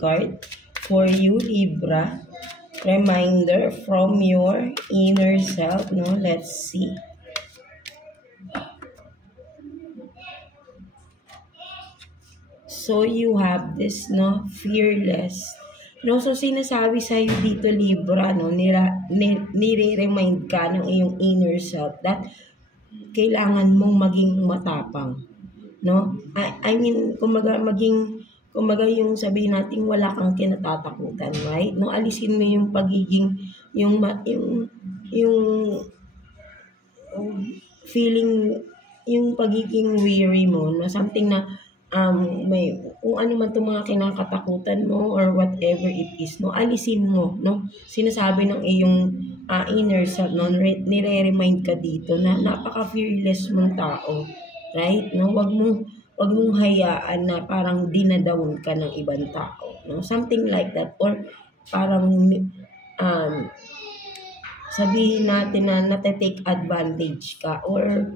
card for you, Libra. Reminder from your inner self, no? Let's see. So, you have this, no? Fearless. No, so sinasabi sa'yo dito, Libra, no? Nire-remind ka ng iyong inner self that kailangan mong maging matapang. No? I mean, kumbaga yung sabihin natin wala kang kinatatakutan, right? No, alisin mo yung pagiging yung feeling, yung pagiging weary mo, na something na may kung ano man 'tong mga kinakatakutan mo or whatever it is, no, alisin mo, no? Sinasabi ng iyong inner self, no, nire-remind ka dito na napaka-fearless mong tao, right? No, wag mong hayaan na parang dinadown ka ng ibang tao, no? Something like that, or parang sabihin natin na nate-take advantage ka, or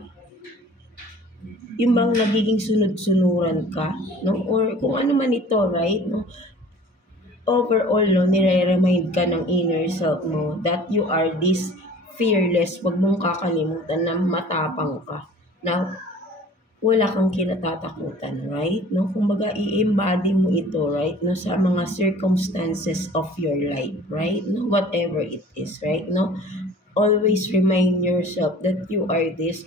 yung bang nagiging sunod-sunuran ka, no? Or kung ano man ito, right? No? Overall, no, nire-remind ka ng inner self mo that you are this fearless. Wag mong kakalimutan na matapang ka, na wala kang kinatatakutan, right? No, kumbaga i-embody mo ito, right? No, sa mga circumstances of your life, right? No, whatever it is, right? No, always remind yourself that you are this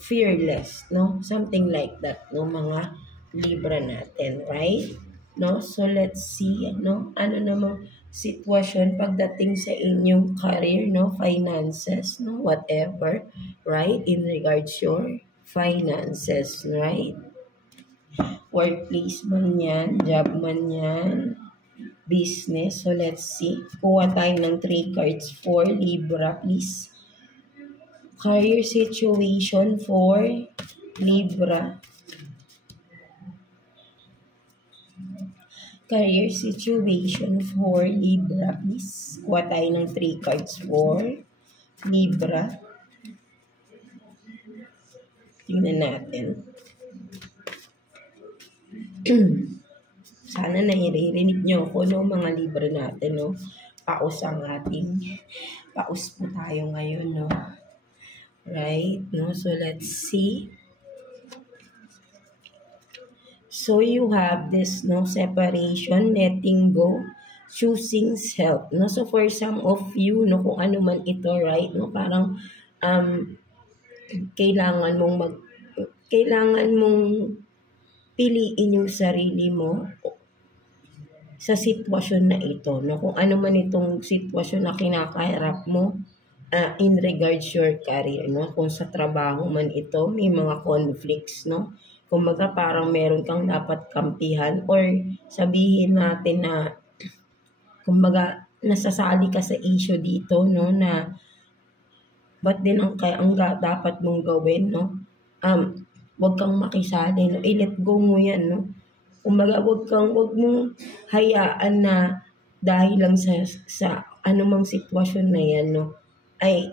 fearless, no? Something like that, no, mga Libra natin, right? No, so let's see, no, ano namang sitwasyon pagdating sa inyong career, no, finances, no, whatever, right? In regards your finances, right? Workplace man yan, job man yan, business. So, let's see. Kuha tayo ng 3 cards for Libra, please. Career situation for Libra. Career situation for Libra, please. Kuha tayo ng 3 cards for Libra. Tingnan natin. Sana naririnig nyo ako, no, mga Libra natin, no. Paus po tayo ngayon, no. Right, no. So, let's see. So, you have this, no, separation, letting go, choosing self, no. So, for some of you, no, kung ano man ito, right, no, parang, kailangan mong piliin yung sarili mo sa sitwasyon na ito, no? Kung ano man itong sitwasyon na kinakaharap mo in regards your career, no? Kung sa trabaho man ito, may mga conflicts, no? Kumbaga parang meron kang dapat kampihan, or sabihin natin na kumbaga nasasali ka sa issue dito, no, na but din ang dapat mong gawin, no? Wag kang makisali, no? I-let go mo yan, no? Kumbaga, wag mong hayaan na dahil lang sa anumang sitwasyon na yan, no, ay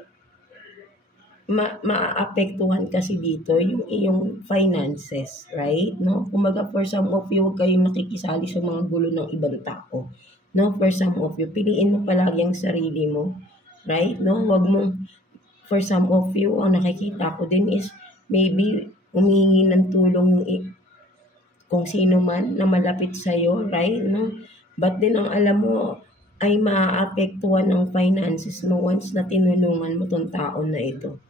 maaapektuhan kasi dito yung iyong finances, right? No? Kumbaga, for some of you, wag kayong nakikisali sa mga gulo ng ibang tao, no? For some of you, piliin mo palagi ang sarili mo, right? No? Wag mong, for some of you, ang nakikita ko din is maybe humihingi ng tulong kung sino man na malapit sa'yo, right? No? But din ang alam mo ay maaapektuhan ng finances mo once na tinulungan mo tong taon na ito,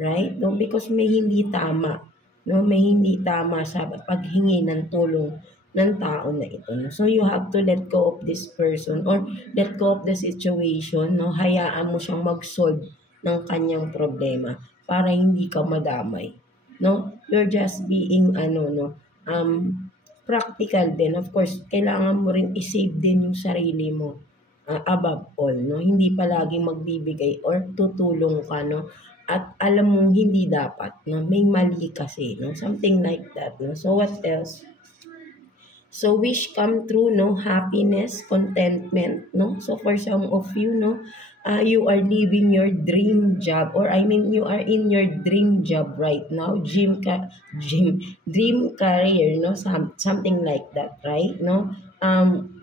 right? No? Because may hindi tama, no? May hindi tama sa paghingi ng tulong ng tao na ito, no? So you have to let go of this person or let go of the situation, no? Hayaan mo siyang mag-solve ng kanyang problema para hindi ka madamay, no? You're just being practical din. Of course, kailangan mo rin i-save din yung sarili mo above all, no? Hindi palaging magbibigay or tutulong ka, no? At alam mong hindi dapat, no? May mali kasi, no? Something like that, no? So what else? So wish come true, no? Happiness, contentment, no? So for some of you, no, you are living your dream job, or I mean you are in your dream job right now, dream career, no, something like that, right? No,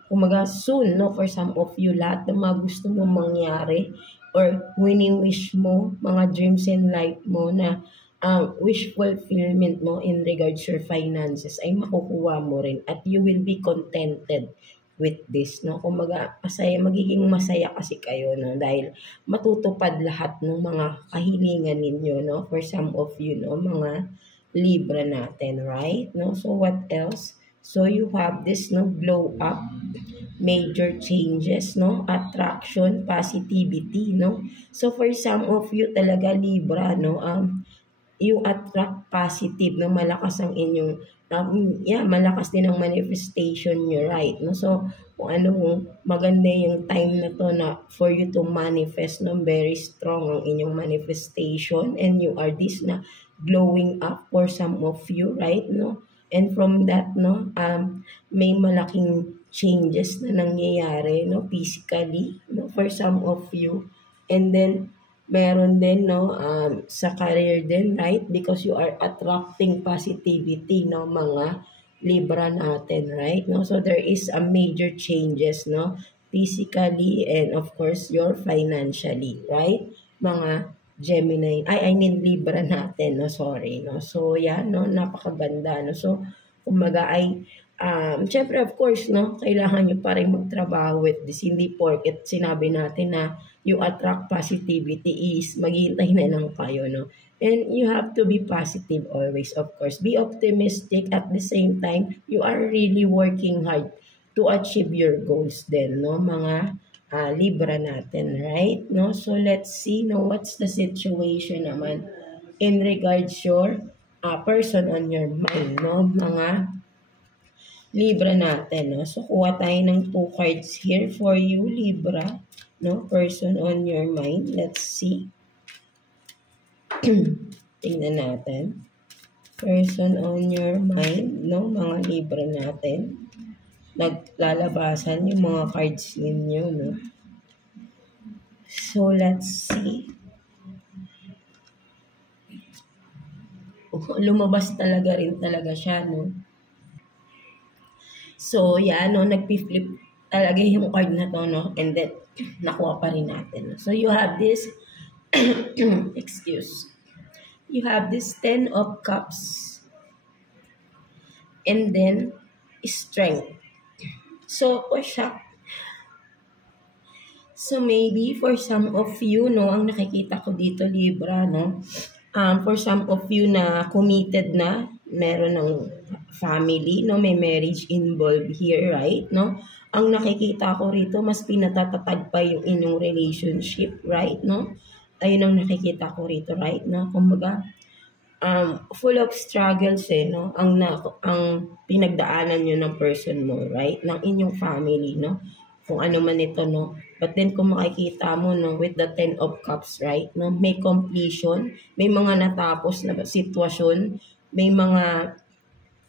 kumaga soon, no, for some of you, lahat ng mga gusto mo mangyari or wini-wish mo, mga dreams in life mo na wish fulfillment mo in regards to your finances ay makukuha mo rin at you will be contented with this, no? Kumaga, magiging masaya kasi kayo, no? Dahil matutupad lahat ng mga kahilingan ninyo, no? For some of you, no? Mga Libra natin, right? No? So, what else? So, you have this, no? Glow up, major changes, no? Attraction, positivity, no? So, for some of you talaga, Libra, no? You attract positive, no? Malakas ang inyong malakas din ang manifestation nyo, right? No? So, kung ano, maganda yung time na to na for you to manifest, no? Very strong ang inyong manifestation and you are this na glowing up for some of you, right? No? And from that, no, may malaking changes na nangyayari, no? Physically, no? For some of you. And then, meron din, no, sa career din, right? Because you are attracting positivity, no, mga Libra natin, right? No? So, there is a major changes, no? Physically and of course, your financially, right? Mga Gemini, I mean Libra natin, no? Sorry, no? So, yan, no? Napakaganda, no? So, kumaga ay syempre, of course, no, kailangan nyo pa rin magtrabaho with this. Hindi porket sinabi natin na you attract positivity is maghihintay na lang kayo, no? And you have to be positive always, of course. Be optimistic at the same time. You are really working hard to achieve your goals din, no? Mga Libra natin, right? No? So, let's see, no, what's the situation naman in regards your person on your mind, no? Mga Libra natin, no? So, kuha tayo ng 2 cards here for you, Libra, no? Person on your mind. Let's see. Tingnan natin. Person on your mind, no? Mga Libra natin. Naglalabasan yung mga cards ninyo, no? So, let's see. Lumabas talaga rin talaga siya, no? So, yan, no, nagpi-flip talaga yung card na to, no? And then, nakuha pa rin natin. So, you have this, excuse. You have this 10 of Cups. And then, Strength. So, so, maybe for some of you, no, ang nakikita ko dito, Libra, no? For some of you na committed na, meron ng family, no, may marriage involved here, right, no? Ang nakikita ko rito, mas pinatatatag pa yung inyong relationship, right, no? Ayun ang nakikita ko rito, right, no? Kumbaga, full of struggles, no? Ang pinagdaanan nyo ng person mo, right? Ng inyong family, no? Kung ano man ito, no? But then, kung makikita mo, no, with the 10 of Cups, right, no? May completion, may mga natapos na sitwasyon, may mga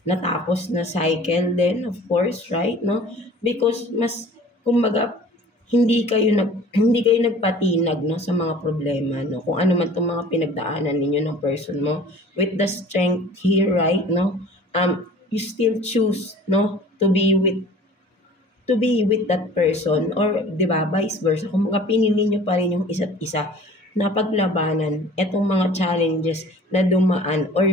natapos na cycle din, of course, right, no? Because mas, kumbaga, hindi kayo nagpatinag, no, sa mga problema, no? Kung ano man itong mga pinagdaanan ninyo ng person mo, with the strength here, right, no? You still choose, no, to be with that person, or, di ba, vice versa. Kung pinili nyo pa rin yung isa't isa na paglabanan etong mga challenges na dumaan, or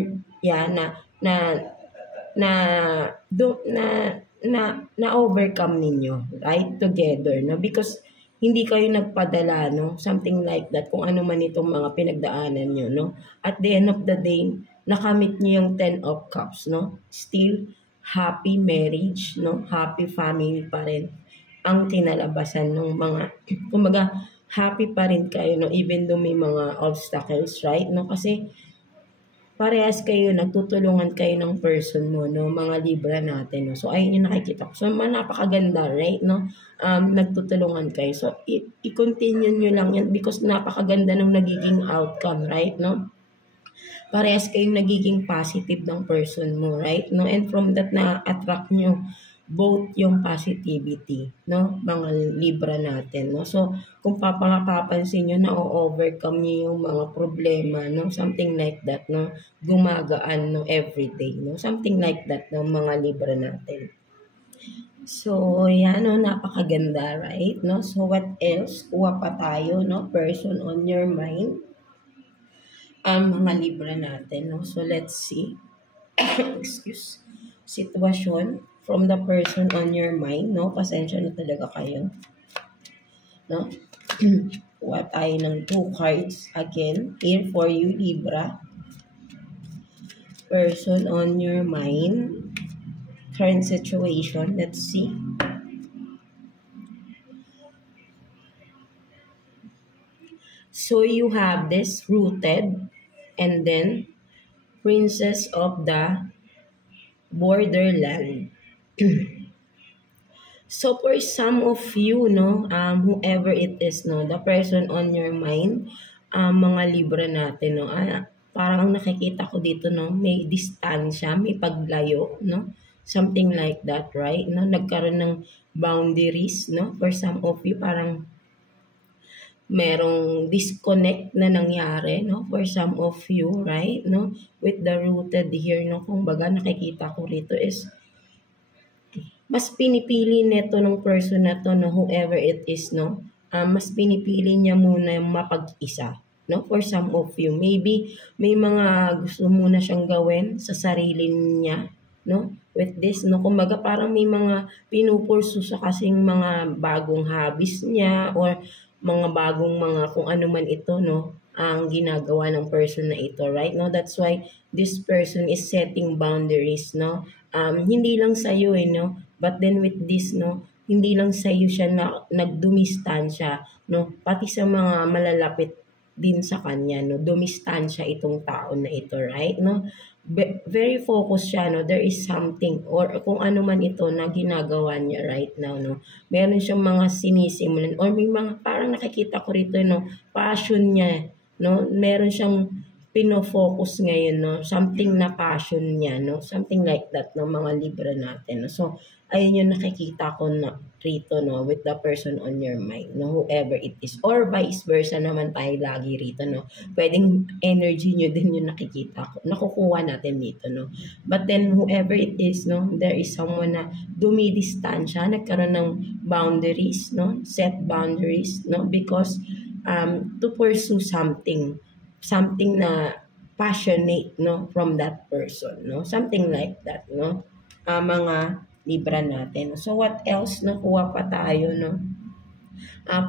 na overcome ninyo, right, together, no? Because hindi kayo nagpadala, no? Something like that, kung ano man itong mga pinagdaanan nyo, no? At the end of the day, nakamit nyo yung 10 of Cups, no? Still, happy marriage, no? Happy family pa rin ang kinalabasan ng mga, kumbaga, happy pa rin kayo, no? Even though may mga obstacles, right, no? Kasi, parehas kayo, nagtutulungan kayo ng person mo, no? Mga Libra natin, no? So, ayun yung nakikita ko. So, napakaganda, right, no? Nagtutulungan kayo. So, i-continue nyo lang yan because napakaganda ng nagiging outcome, right, no? Parehas kayong nagiging positive ng person mo, right, no? And from that, na-attract nyo both yung positivity, no? Mga Libra natin, no? So, kung papansin nyo na overcome nyo yung mga problema, no? Something like that, no? Gumagaan, no? Everyday, no? Something like that, no? Mga Libra natin. So, yan, no, napakaganda, right? No? So, what else? Kuha pa tayo, no? Person on your mind. Ang mga libra natin, no? So, let's see. Excuse. Sitwasyon from the person on your mind, no? Pasensya na talaga kayo. No? Kuha tayo ng 2 cards. Again, here for you, Libra. Person on your mind. Current situation. Let's see. So you have this rooted and then Princess of the Borderland. So for some of you, no, whoever it is, no, the person on your mind, mga Libra natin, no, parang ang nakikita ko dito, no, may distansya, may paglayo, no, something like that, right? No, nagkaroon ng boundaries, no, for some of you, parang merong disconnect na nangyari, no, for some of you, right, no, with the rooted here, no, kung baga nakikita ko rito is mas pinipili neto ng person na to, no, whoever it is, no, mas pinipili niya muna yung mapag-isa, no, for some of you. Maybe may mga gusto muna siyang gawin sa sarili niya, no, with this, no, kumbaga parang may mga pinupursu sa kasing mga bagong hobbies niya or mga bagong mga kung ano man ito, no, ang ginagawa ng person na ito, right? No, that's why this person is setting boundaries, no. Hindi lang sa iyo, no, but then with this, no, hindi lang sa iyo siya na nagdumistansya, no, pati sa mga malalapit din sa kanya, no, dumistansya itong tao na ito, right? No, very focused siya, no, there is something or kung ano man ito na ginagawa niya right now, no, meron siyang mga sinisimulan or may mga parang nakikita ko rito, no, passion niya, no, meron siyang pinofocus ngayon, no, something na passion niya, no, something like that, no, mga Libra natin, no? So ayun yung nakikita ko na rito, no, with the person on your mind, no, whoever it is, or vice versa naman tayo lagi rito, no, pwedeng energy nyo din yung nakikita ko, nakukuha natin dito, no, but then whoever it is, no, there is someone na dumidistansya, nagkaroon ng boundaries, no, set boundaries, no, because to pursue something na passionate, no, from that person, no, something like that, no, mga Libra natin. So what else? Nakuha pa tayo, no?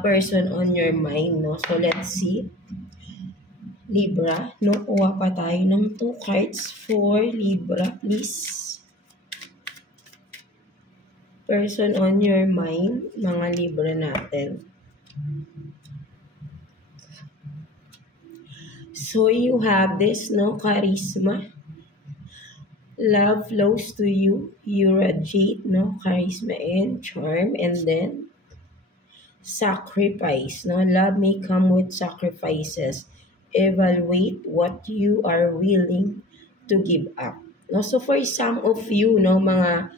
Person on your mind, no? So let's see. Libra, nakuha pa tayo ng 2 cards for Libra, please. Person on your mind, mga Libra natin. So you have this, no? Charisma. Love flows to you. You radiate, no, charisma and charm, and then sacrifice, no. Love may come with sacrifices. Evaluate what you are willing to give up, no. So for some of you, no, mga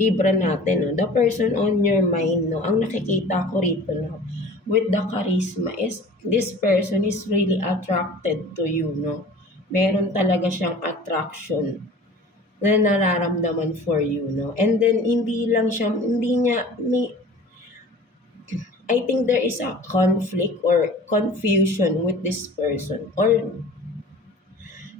Libra natin, no, the person on your mind, no, ang nakikita ko rito, no, with the charisma is this person is really attracted to you, no. Meron talaga siyang attraction na nararamdaman for you, no? And then, hindi niya, I think there is a conflict or confusion with this person. Or,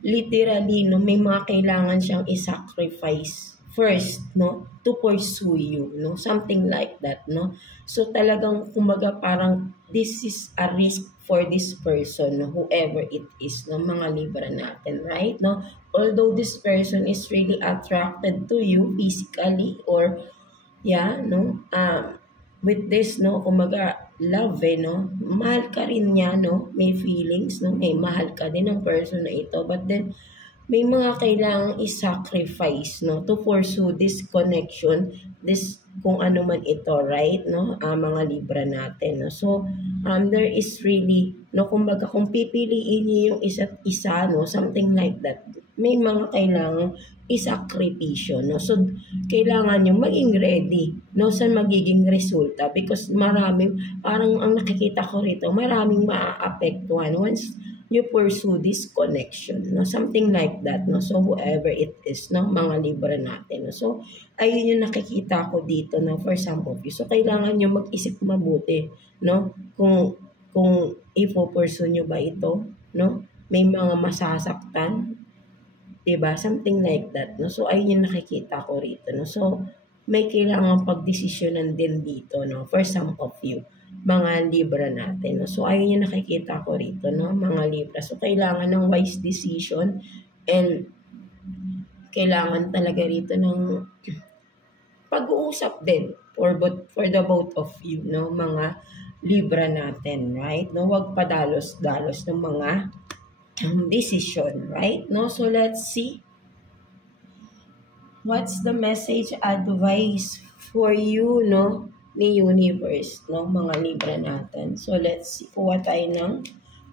literally, no, may mga kailangan siyang i-sacrifice first, no, to pursue you, no? Something like that, no? So, talagang, kumbaga, parang, this is a risk for this person, no, whoever it is, no, mga Libra natin, right? No, although this person is really attracted to you physically or yeah, no, with this, no, kumbaga love, no, mahal ka rin niya, no, may feelings, no, may mahal ka din ng person na ito, but then may mga kailangang i-sacrifice, no, to pursue this connection, this kung ano man ito, right, no, mga Libra natin, no. So there is really, no, kumbaga kung pipiliin niyo yung isa't isa, no, something like that, may mga kailangang isakripisyo, no. So kailangan nyo maging ready, no, sa magiging resulta because maraming, parang ang nakikita ko rito, maraming maaapektuhan once you pursue this connection, no? Something like that, no? So, whoever it is, no? Mga Libra natin, no? So, ayun yung nakikita ko dito, no? For some of you. So, kailangan nyo mag-isip mabuti, no? Kung ipo-pursue nyo ba ito, no? May mga masasaktan, diba? Something like that, no? So, ayun yung nakikita ko rito, no? So, may kailangan pagdesisyonan din dito, no? For some of you, mga Libra natin, no? So, ayun yung nakikita ko rito, no? Mga Libra. So, kailangan ng wise decision and kailangan talaga rito ng pag-uusap din for the both of you, no? Mga Libra natin, right? No? Huwag padalos-dalos ng mga decision, right? No? So, let's see. What's the message advice for you, no? Ni universe, no? Mga Libra natin. So, let's see. Kuha tayo ng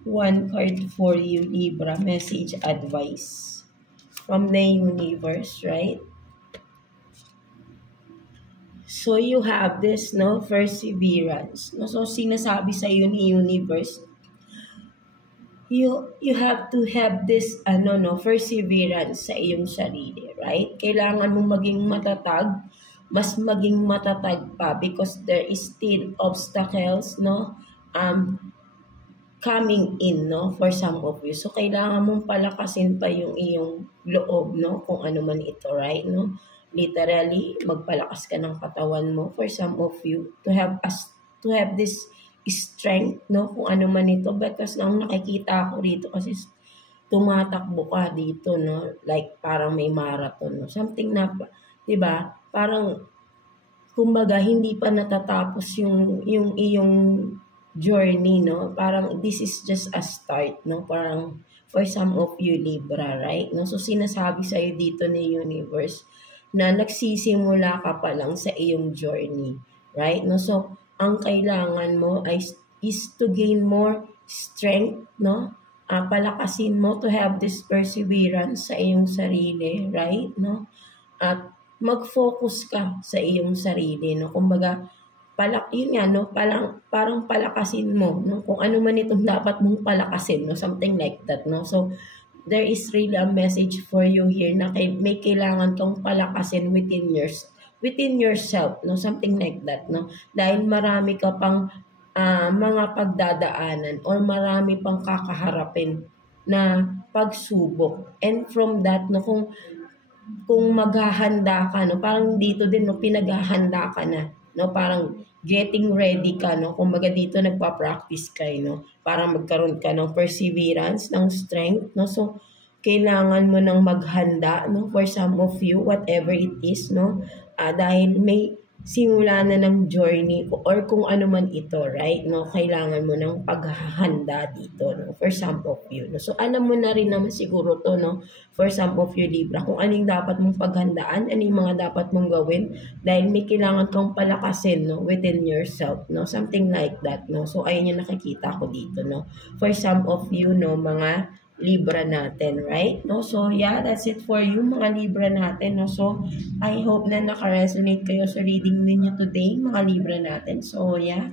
one card for you, Libra. Message advice from the universe, right? So, you have this, no? Perseverance. No? So, sinasabi sa iyo ni universe, you have to have this perseverance sa iyong sarili, right? Kailangan mong maging matatag, mas maging matatag pa because there is still obstacles, no? Coming in, no? For some of you. So, kailangan mong palakasin pa yung iyong loob, no? Kung ano man ito, right? No? Literally, magpalakas ka ng katawan mo for some of you to have this strength, no? Kung ano man ito, because ang nakikita ko rito kasi tumatakbo ka dito, no? Like parang may marathon, no? Something na, 'di ba? Parang kumbaga hindi pa natatapos yung iyong journey, no? Parang this is just a start, no? Parang for some of you Libra, right? No? So sinasabi sa iyo dito ni universe na nagsisimula ka pa lang sa iyong journey, right? No? So ang kailangan mo is to gain more strength, no? Palakasin mo to have this perseverance sa iyong sarili, right? No? At mag-focus ka sa iyong sarili, no? Kumbaga, yun nga, no? Parang palakasin mo, no? Kung ano man itong dapat mong palakasin, no? Something like that, no? So, there is really a message for you here na may kailangan kang palakasin within yourself, no? Something like that, no? Dahil marami ka pang mga pagdadaanan or marami pang kakaharapin na pagsubok. And from that, no, kung maghahanda ka, no, parang dito din, no, pinaghahanda ka na, no? Parang getting ready ka, no? Kumbaga dito nagpa-practice ka, no? Para magkaroon ka ng perseverance, ng strength, no? So, kailangan mo nang maghanda, no? For some of you, whatever it is, no? Dahil may simula na ng journey or kung ano man ito, right? No? Kailangan mo ng paghahanda dito, no? For some of you, no? So, alam mo na rin naman siguro to, no? For some of you, Libra, kung anong dapat mong paghandaan, ano yung mga dapat mong gawin, dahil may kailangan kang palakasin, no? Within yourself, no? Something like that, no? So, ayun yung nakikita ko dito, no? For some of you, no? Mga Libra natin, right? No? So, yeah, that's it for you, mga Libra natin, no? So, I hope na naka-resonate kayo sa reading ninyo today, mga Libra natin. So, yeah,